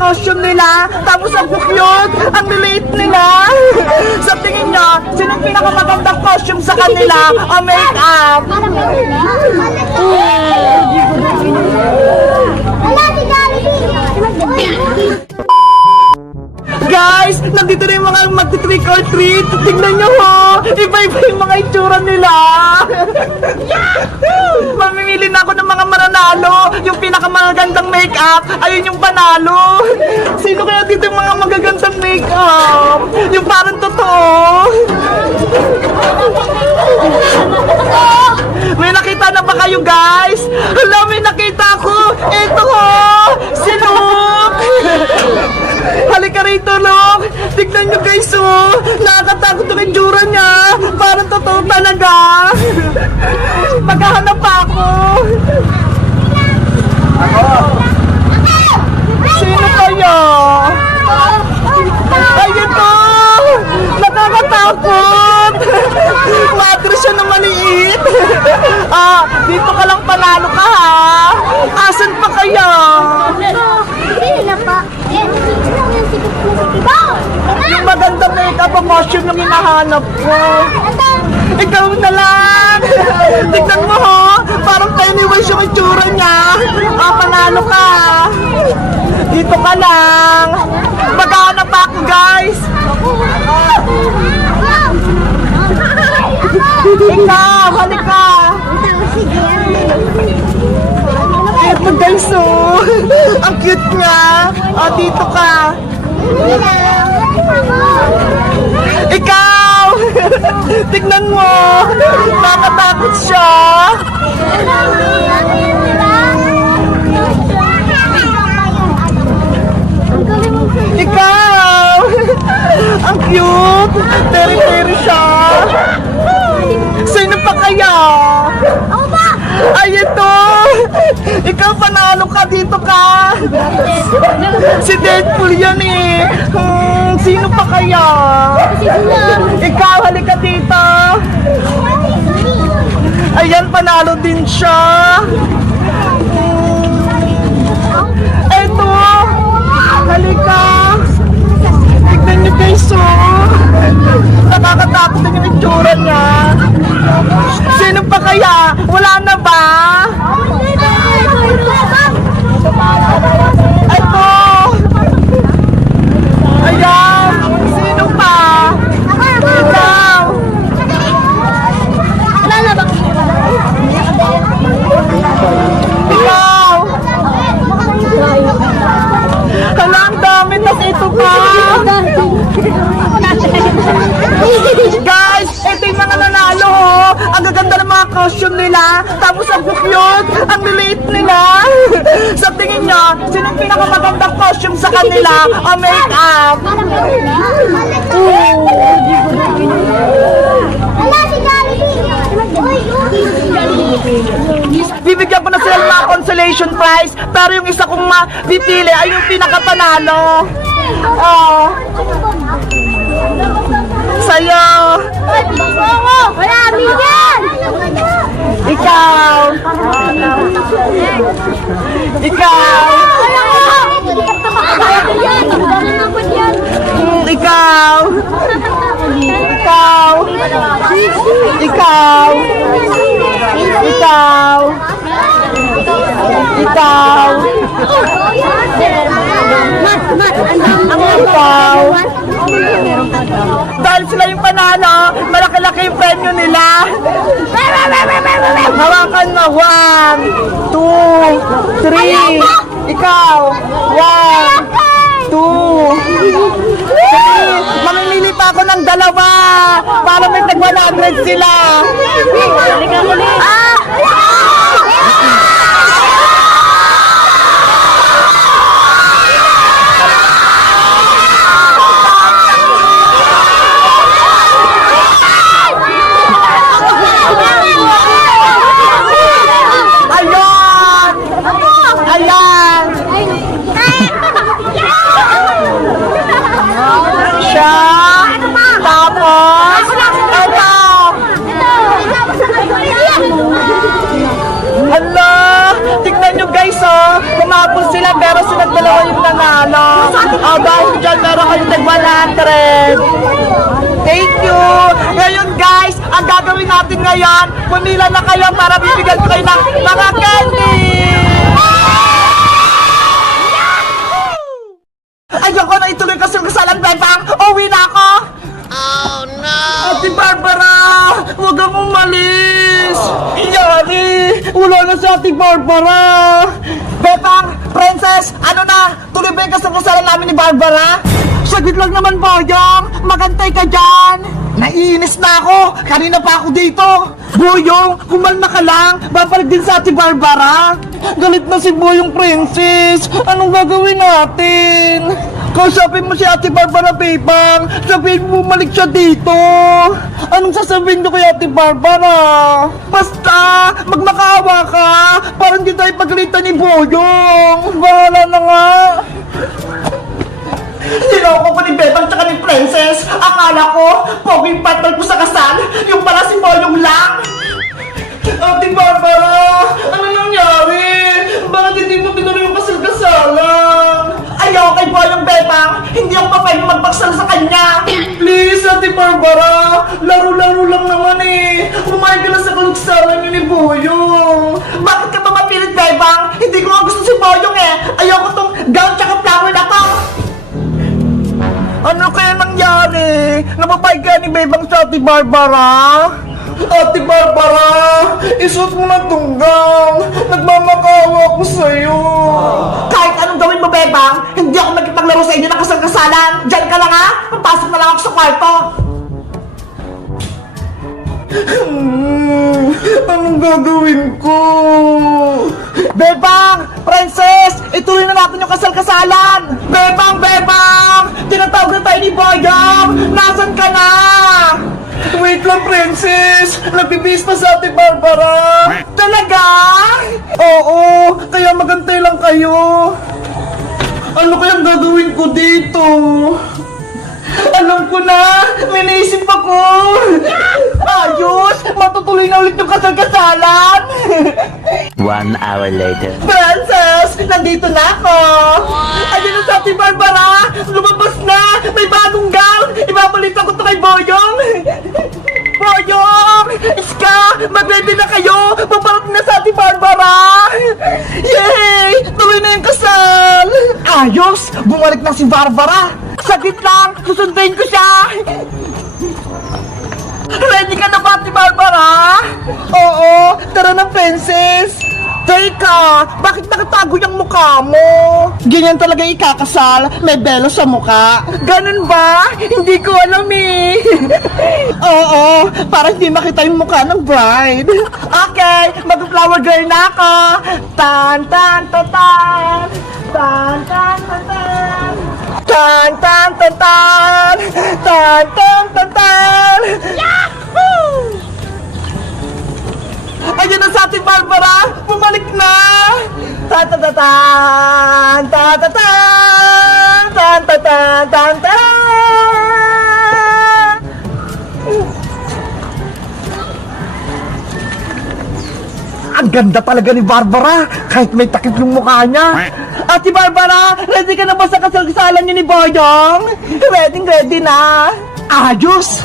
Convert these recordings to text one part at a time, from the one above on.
costume nila. Tapos ang cute, ang late nila. Sa tingin nyo, sino yung pinakamagandang costume sa kanila? O make-up? Guys, nandito na yung mga magti-trick or treat. Tingnan nyo ho, iba-iba yung mga itsura nila. Mamimili na ako ng mga mananalo. Yung pinakamagandang make-up, ayun yung panalo. Sino kaya dito yung mga magagandang make-up? Yung parang totoo. May nakita na ba kayo, guys? Hala, may nakita ko. Ito ho, si Luke. Halika rito, Luke. Tignan nyo, guys, oh. Nakakatakot yung itsura niya. Parang totoo talaga. Maghahanap pa ako. Sino kayo? Ayun to. Nakakatakot. Madre siya na maliit. Dito ka lang panalo ka, ha? Asan pa kaya? Yung maganda make-up o costume yung hinahanap ko. Ikaw na lang. Tignan mo ho. Parang Pennywise yung itsura niya. Panalo ka. Dito ka lang. Maghahanap pa ako, guys. Ikaw, halika. Ito, guys, oh. Ang cute niya. Dito ka. Ikaw! Tignan mo! Nakatakot siya! Ikaw! Ang cute! Teri-teri siya! Sino pa kaya? Ay, ito! Ikaw, panalo ka, dito ka! Si Deadpool yan eh! Sino pa kaya? Ikaw, halika dito! Ayan, panalo din siya! Eto! Halika! Tignan niyo, guys, oh! Nakakatakot din yung itsura niya! Sino pa kaya? Wala na ba? Ito! Ayan! Sino pa? Ikaw! Wala na ba? Ikaw! Hala, ang dami! Tas ito pa! Guys, ito yung mga nanalo, oh. Ang gaganda ng mga costume nila. Tapos ang cute, ang late nila. Sa tingin nyo, sino yung pinakamagandang costume sa kanila o make-up? Bibigyan ko na sila ng mga consolation prize, pero yung isa kong mapipili ay yung pinakapanalo. Sa'yo. Wala, bigyan! Ikaw. Ikaw. Ikaw. Ikaw. Ikaw. Ikaw. Ikaw. Ikaw. Dahil sila yung panalo, malaki-laki yung premyo nila. Hawakan mo. 1, 2, 3. Ikaw. 1, 2, 3. Mamimili pa ako ng dalawa para may tag 100 sila. Hala! Tignan nyo, guys, oh! Kumapos sila pero sinagdala dalawa yung nanalo. Dahil dyan meron kayong tag 100. Thank you! Ngayon guys, ang gagawin natin ngayon, pumila na kayo para bibigyan ko kayo ng mga candy! Ayoko na ituloy kasi yung kasalan, Bebang! Uwi na ako! Oh no! Ate Barbara! Huwag kang umalis! Yari! Wala na si Ate Barbara! Bebang! Princess! Ano na? Tuloy ba yung kasalan namin ni Barbara? Saglit lang naman, Boyong! Magantay ka dyan! Naiinis na ako! Kanina pa ako dito! Boyong! Kumalma ka lang! Babalik din sa Ate Barbara! Galit na si Boyong Princess! Anong gagawin natin? Kausapin mo si Ate Barbara, Bebang! Sabihin mo bumalik siya dito! Anong sasabihin ko kay Ate Barbara? Basta! Magmakaawa ka! Para hindi tayo pagalitan ni Boyong! Bahala na nga! Sinoko ko ni Bebang tsaka ni Princess. Akala ko, poging partner ko sa kasal. Yung pala si Boyong lang. Ate Barbara, ano nangyari? Bakit hindi mo tinuloy yung kasal-kasalan? Ayaw kay Boyong, Bebang. Hindi ako papayag magpaksal sa kanya. Please, Ate Barbara. Laro-laro lang naman eh. Pumayag ka na sa kalugsaran niyo ni Boyong. Bakit ka ba mapilit, Bebang? Hindi ko nga gusto si Boyong eh. Ayaw ko tong gown tsaka flower na to. Ano kaya nangyari? Napapay ka ni Bebang sa Ate Barbara? Ate Barbara, isuot mo na tong gown. Nagmamakawa ko sa'yo. Kahit anong gawin mo, Bebang, hindi ako magkipaglaro sa inyo ng kasal-kasalan. Diyan ka lang ha? Papasok na lang ako sa kwarto. Anong gagawin ko? Bebang! Princess! Ituloy na natin yung kasal-kasalan! Bebang! Bebang! Tinatawag na tayo ni Boyong! Nasaan ka na? Wait lang, Princess! Nagbibis pa sa Ate Barbara! Talaga? Oo! Kaya magantay lang kayo! Ano kayang gagawin ko dito? Alam ko na! May naisip ako! Ayos! Matutuloy na ulit yung kasal-kasalan! 1 hour later. Princess! Nandito na ako! Ayun na sa Ate Barbara! Lumabas na! May bagong gown! Ibabalitan ko to kay Boyong! Boyong! Iska! Mag-ready na kayo! Paparating na sa Ate Barbara! Yay! Tuloy na yung kasal! Ayos! Bumalik na si Barbara! Saglit lang! Susunduin ko siya! Ready ka na ba, Ate Barbara? Oo! Tara na, Princess! Teka! Bakit nakatago yung mukha mo? Ganyan talaga ikakasal? May belo sa mukha? Ganun ba? Hindi ko alam eh! Oo! Para hindi makita yung mukha ng bride! Okay! Mag-flower girl na ako! Tan tan tan tan! Tan tan tan tan! Tan tan tan tan! Tan tan tan tan! Yahoo! Ayun na sa Ate Barbara! Bumalik na! Ta-ta-ta-tan! Ta-ta-tan! Ta-ta-tan! Ang ganda talaga ni Barbara! Kahit may takip yung mukha niya! Ate Barbara! Ready ka na ba sa kasal-kasalan niyo ni Boyong? Ready na! Ayos!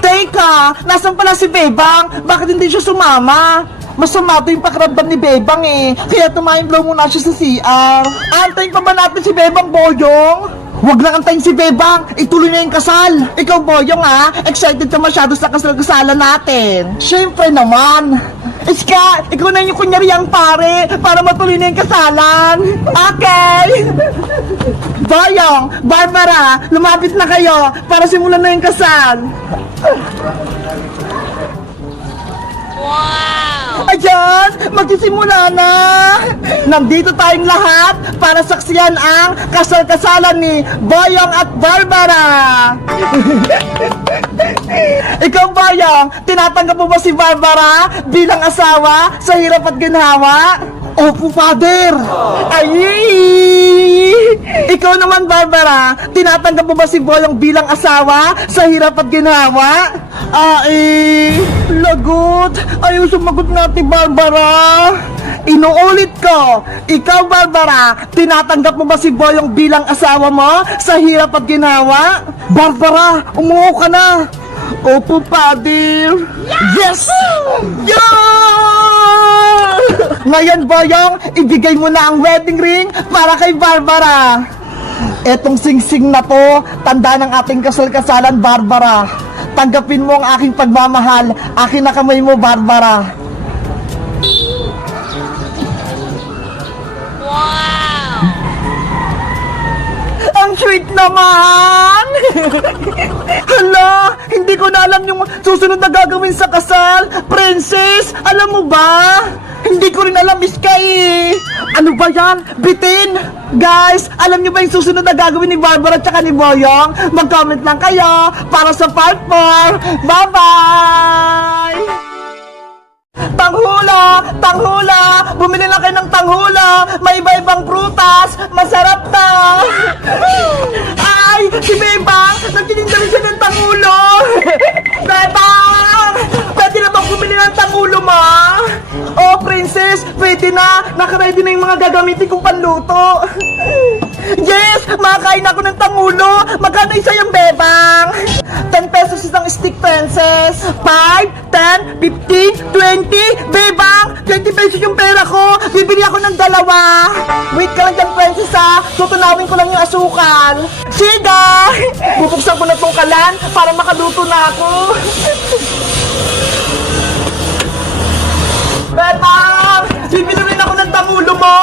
Teka! Nasaan pala si Bebang? Bakit hindi siya sumama? Masama to yung pakiramdam ni Bebang eh. Kaya tumayin-blow muna siya sa CR. Antayin pa ba natin si Bebang, Boyong? Huwag lang antayin si Bebang. Ituloy na yung kasal. Ikaw, Boyong ha? Excited ka masyado sa kasal-kasalan natin. Siyempre naman. Iska, ikaw na yung kunyariang pare para matuloy na yung kasalan. Okay! Boyong, Barbara, lumapit na kayo para simulan na yung kasal. Wow! Ayan! Magsisimula na! Nandito tayong lahat para saksiyan ang kasal-kasalan ni Boyong at Barbara! Ikaw, Boyong, tinatanggap mo ba si Barbara bilang asawa sa hirap at ginhawa? Opo, Father! Ay! Ikaw naman, Barbara, tinatanggap mo ba si Boyong bilang asawa sa hirap at ginhawa? Lagot! Ayaw sumagot natin, Barbara! Inuulit ko, ikaw Barbara, tinatanggap mo ba si Boyong bilang asawa mo sa hirap at ginawa? Barbara, umuo ka na. Opo, Padir. Yes! Yeah! Ngayon, Boyong, ibigay mo na ang wedding ring para kay Barbara. Etong singsing na to, tanda ng ating kasal-kasalan, Barbara. Tanggapin mo ang aking pagmamahal. Akin na kamay mo, Barbara. Ang sweet naman! Hala, hindi ko na alam yung susunod na gagawin sa kasal. Princess, alam mo ba? Hindi ko rin alam, Iskay. Ano ba yan? Bitin! Guys, alam niyo ba yung susunod na gagawin ni Barbara at saka ni Boyong? Mag-comment lang kayo para sa part 4. Bye-bye! Tanghula! Tanghula! Bumili lang kayo ng tanghula! May iba-ibang prutas! Masarap na! Ay! Si Bebang! Nagtitinda rin siya ng tanghulo! Bebang! Pwede na bang bumili ng tanghulo, ma? Oh, princess! Pwede na! Nakaready na yung mga gagamitin kong panluto! Yes! Makakain ako ng tanghulo! Magkano isa yung Bebang? 10 pesos isang stick, princess! 5, 10, 15, 20! Bebang! 20 pesos yung pera ko! Bibili ako ng dalawa! Wait ka lang dyan, princess, ha! Tutunawin ko lang yung asukal! Siga! Bubuksan ko na tong kalan para makaluto na ako! Bebang! Bibili rin ako ng tangulo mo!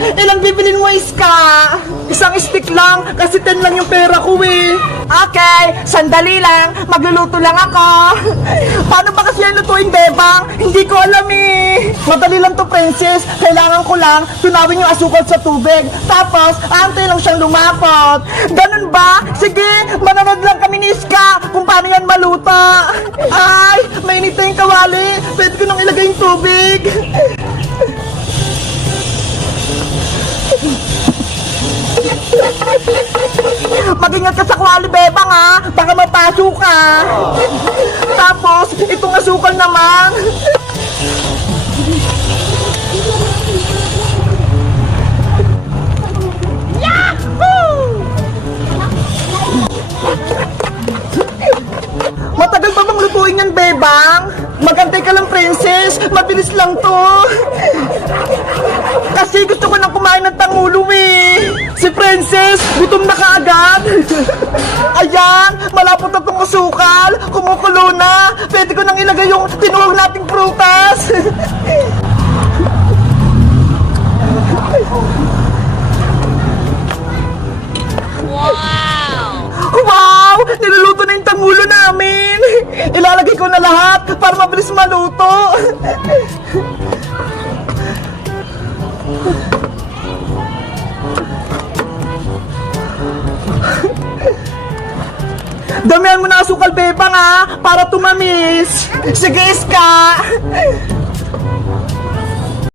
Ilang bibilin mo, Iska? Isang stick lang, kasi 10 lang yung pera ko eh. Okay, sandali lang, magluluto lang ako. Paano ba kasi yan lutuin, Bebang? Hindi ko alam eh. Madali lang to, princess. Kailangan ko lang tunawin yung asukal sa tubig. Tapos, antay lang siyang lumapot. Ganun ba? Sige, manonood lang kami ni Iska kung paano yan maluto. Ay, mainit na yung kawali. Pwede ko nang ilagay yung tubig. Mag-ingat ka sa kwali, Bebang, ha? Baka mapasok ka. Tapos, itong asukal naman. Matagal pa bang lutuin yan, Bebang? Magantay ka lang, princess. Mabilis lang to. Kasi gusto ko nang kumain ng tangulo eh. Si princess, gutom na kaagad. Ayan, malapot na tong asukal. Kumukulo na. Pwede ko nang ilagay yung tinuwag nating prutas. Wow! Niluluto na yung tangulo namin! Ilalagay ko na lahat para mabilis maluto! Damihan mo na asukal, Bebang, ha? Para tumamis! Sige, Iska!